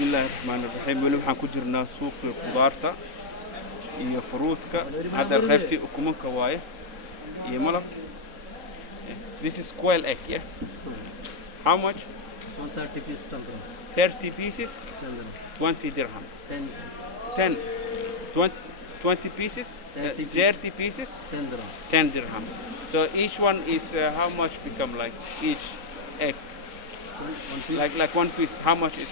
بسم الله الرحمن الرحيم ولو waxaan ku jirnaa suuqa khudaarta iyo fruitka hada qaybtii ukumanka waaye iyo malab. This is quail egg, yeah? How much? 130 pieces. 30 pieces, 20 dirham. 10. 20 pieces, 30 pieces, 10 dirham. So each one is how much become like each egg? Like one piece, how much it?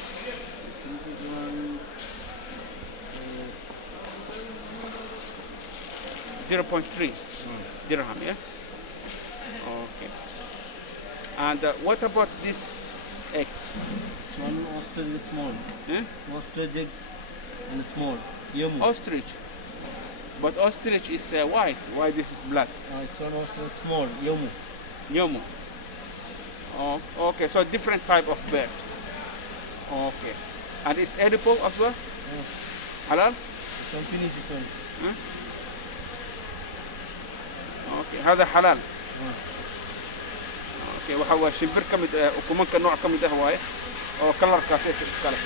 0.3 dirham, yeah? Okay. And what about this egg? One ostrich is small. Eh? Ostrich egg and small. Yomu. Ostrich. But ostrich is white. Why this is black? This one also small. Yomu. Yomu. Oh, okay, so different type of bird. Okay. And it's edible as well? Halal? This one finish this one. Huh? Okay, هذا حلال. Okay, waxa waa shimbir kamid ah ukumanka nooc kamid ah waaye oo colorkaas ay iska leh.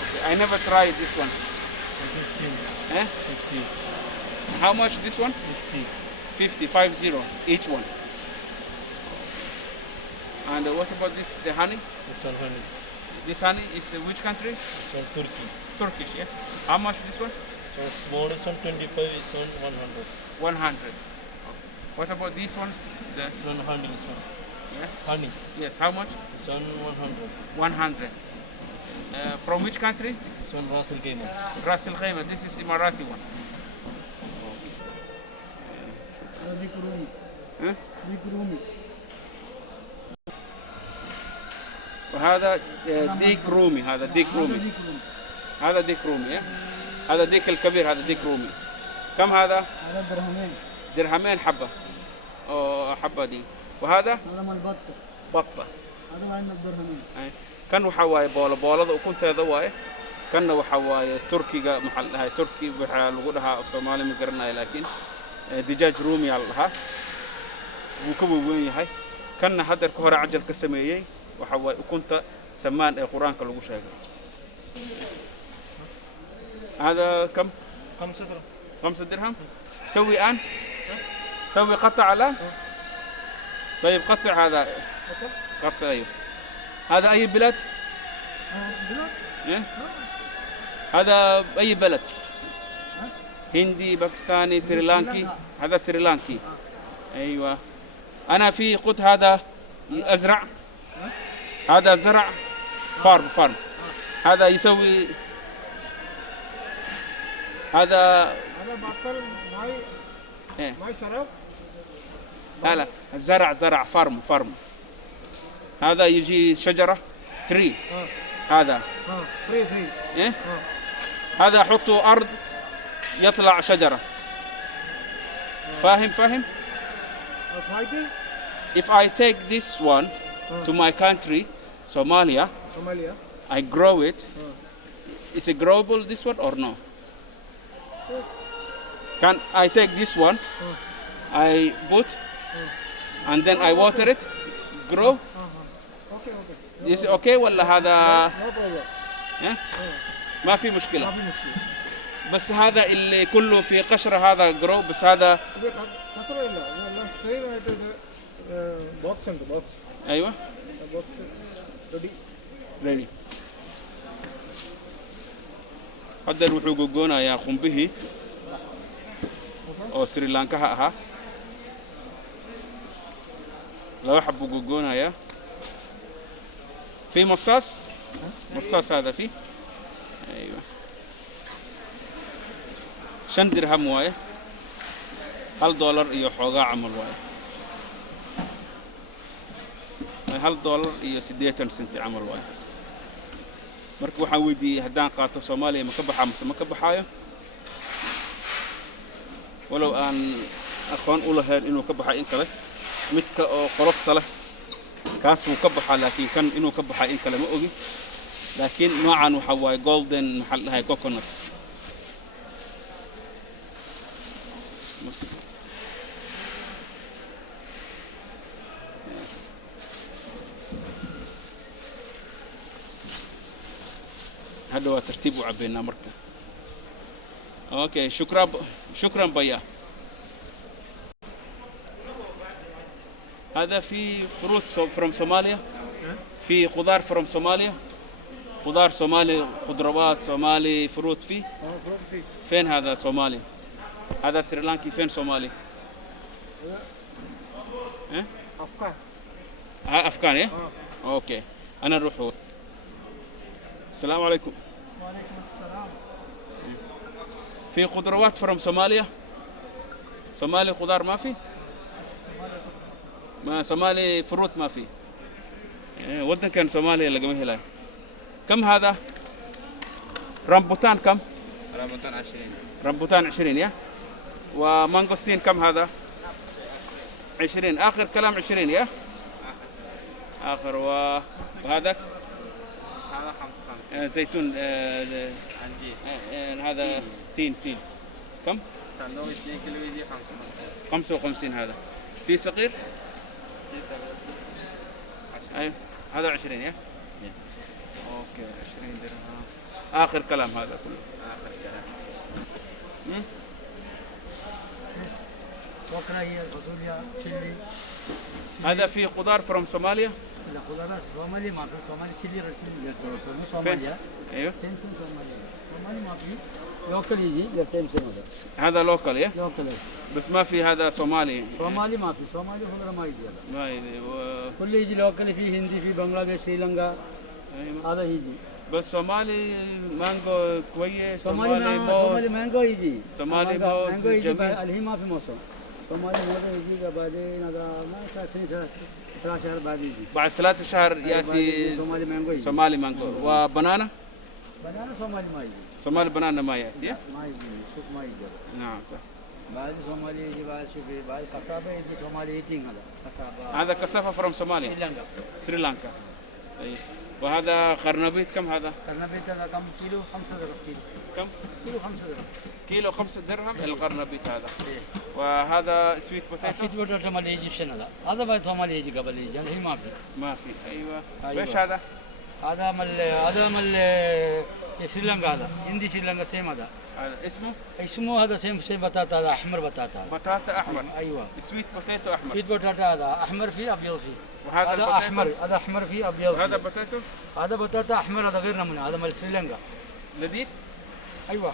Okay, I never tried this one. 50. Eh? 50. How much this one? 50. 50 each one. And what about this, the honey? This one 100. This honey is which country? This one Turkey. Turkish, yeah? How much this one? This one small. This one 25. This one 100. 100. Okay. What about these ones? This one honey. This one. Yeah? Honey. Yes, how much? This one 100. 100. From which country? This one Ras Al Khaimah. Ras Al Khaimah. This is Emirati one. Huh? وهذا ديك رومي. هذا ديك رومي. هذا ديك رومي. هذا ديك الكبير. هذا ديك رومي. كم هذا؟ هذا درهمين. درهمين حبة. أو حبة دي. وهذا؟ هذا مال بطة. بطة. هذا ما عندنا بدرهمين. كان وحواي بولا وكنت هذا واي كان وحواي تركي محل هاي تركي وحلقودها الصومالي مقرنا لكن دجاج رومي الله وكبو وين هاي كان هذا كهر عجل كسمية وحواي وكنت سمان القرآن كلو شيء هذا كم 5 درهم 5 درهم سوي الآن سوي قطع الآن طيب قطع هذا قطع أيوه هذا أي بلد؟ بلد؟ إيه؟ هذا أي بلد؟ هندي باكستاني سريلانكي هذا سريلانكي أيوة أنا في قط هذا أزرع هذا زرع فارم هذا يسوي هذا بطل ماي إيه؟ ماي شراب لا زرع فارم هذا يجي شجرة تري هذا فري إيه؟ هذا أحطه أرض يطلع شجرة فاهم If I take this one to my country Somalia I grow it is it growable this one or no can I take this one I put and then I water it grow is it okay ولا هذا نو بروبلم إيه؟ ما في مشكلة ما في مشكلة بس هذا اللي كله في قشرة هذا جرو بس هذا خطر لا سيم بوكس اند بوكس أيوة بوكس ريدي هذا الوحو جوجونا يا خنبه أو سريلانكا ها لو حبوا جوجونا يا في مصاص هذا فيه ايوه 5 درهم وايه $1 iyo xoogaa camal waaye $1 iyo 80 senti camal waaye marka waxaan weydiiyay haddaan qaato Soomaaliya ma ka baxaa mise ma ka baxaayo walow aan aqoon u lahayn inuu ka baxay in kale midka oo qolofta leh kaas wuu ka baxaa laakiin kan inuu ka baxay in kale ma ogi laakiin noocan waxa waaye golden maxal lahay coconut هذا هو ترتيب وعبينا مركه. اوكي شكرا بيا. هذا في فروت فروم صوماليا، في خضار فروم صوماليا، خضار صومالي، خضروات صومالي، فروت فيه. فروت فيه. فين هذا صومالي؟ هذا سريلانكي، فين صومالي؟ ها؟ أفكار. افغان ايه؟ اوكي انا نروح. السلام عليكم. وعليكم السلام. في خضروات فروم صوماليا؟ صومالي خضار ما في؟ ما صومالي فروت ما في. ودنا كان صومالي اللي قبل هلاي. كم هذا؟ رمبوتان كم؟ رمضان 20. رمبوتان 20 يا. ومانغوستين كم هذا؟ 20. آخر كلام 20 يا. آخر وهذا؟ هذا 5. زيتون عندي. هذا تين كم؟ ساندويتش 2 كيلو يجي 55. 55 هذا. في صغير؟ ايوه هذا 20 يا. اوكي 20 درهم. آخر كلام هذا كله. آخر كلام. بكرة هي الفاصوليا تشيلي. هذا في خضار فروم صوماليا؟ لا خضار صومالي ما في صومالي تشيلي رتشيلي فين؟ صوماليا. ايوه سيم صومالي ما في. لوكال يجي لا سيم هذا. هذا لوكال يا. لوكال. بس ما في هذا صومالي. صومالي ما في. صومالي خضار ما يجي هذا. ما يدري كل يجي لوكال في هندي في بنغلاديش سريلانكا أيوة. هذا يجي. بس صومالي مانجو كويس. صومالي موز. مانجو يجي. صومالي موز مانجو يجي جميل. الحين ما في موسم. صومالي موز يجي بعدين هذا ما كافي 3 شهر بعد يجي. بعد 3 شهر ياتي صومالي مانجو يجي. صومالي مانجو. وبنانا؟ بنانا صومالي ما يجي. صومالي بنانا ما ياتي. ما يجي سوق ما يجي. نعم صح. بعد صومالي يجي بعد شوفي بعد كسابة يجي صومالي يجي هذا كسابة. هذا كسافة فروم صوماليا. سريلانكا. سريلانكا. طيب وهذا خرنبيط كم هذا؟ خرنبيط هذا كم كيلو 5 درهم كيلو. كم؟ كيلو 5 درهم. كيلو 5 درهم الخرنبيط هذا. إيه. وهذا سويت بوتيتو؟ سويت بوتيتو مالي ايجيبشن هذا بعد صومالي يجي قبل يجي الحين ما في. ما في. ايوه. أيوة. ايش هذا؟ هذا مال سريلانكا هذا هندي سريلانكا سيم هذا. هذا اسمه هذا سيم بطاطا هذا احمر بطاطا. بطاطا احمر. ايوه. سويت بوتيتو احمر. سويت بوتاتا هذا احمر فيه ابيض فيه. وهذا هذا احمر هذا احمر فيه ابيض فيه. هذا بوتيتو؟ هذا بطاطا احمر هذا غير نمونه هذا مال سريلانكا. لذيذ؟ ايوه.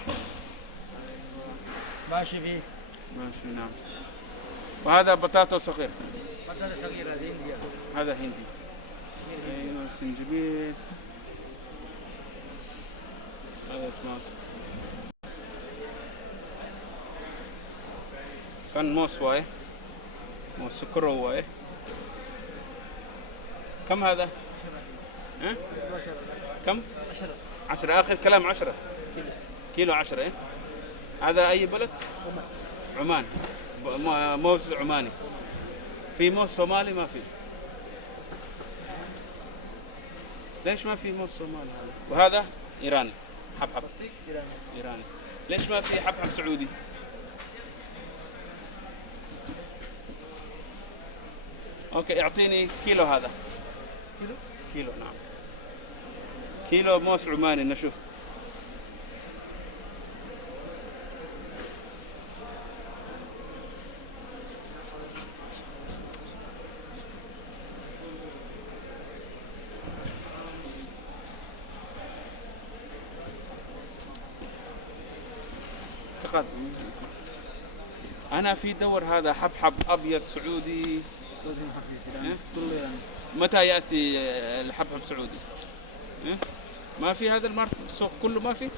ماشي فيه. ماشي نعم. وهذا بطاطا صغير. بطاطا صغيرة هذه هندية. هذا هندي. ايوه سنجبيل. هذا طماطم. كان موس واي. موس سكر واي. كم هذا؟ ها؟ كم؟ 10. آخر كلام 10. كيلو 10 إيه؟ هذا أي بلد؟ عمان. موز عماني. في موز صومالي ما في. ليش ما في موز صومالي؟ وهذا إيراني. حبحب. إيراني. ليش ما في حبحب سعودي؟ اوكي اعطيني كيلو هذا. كيلو نعم. كيلو موز عماني نشوف. أنا في دور هذا حبحب أبيض سعودي. متى يأتي الحبحب سعودي؟ ما في هذا المارك السوق كله ما في؟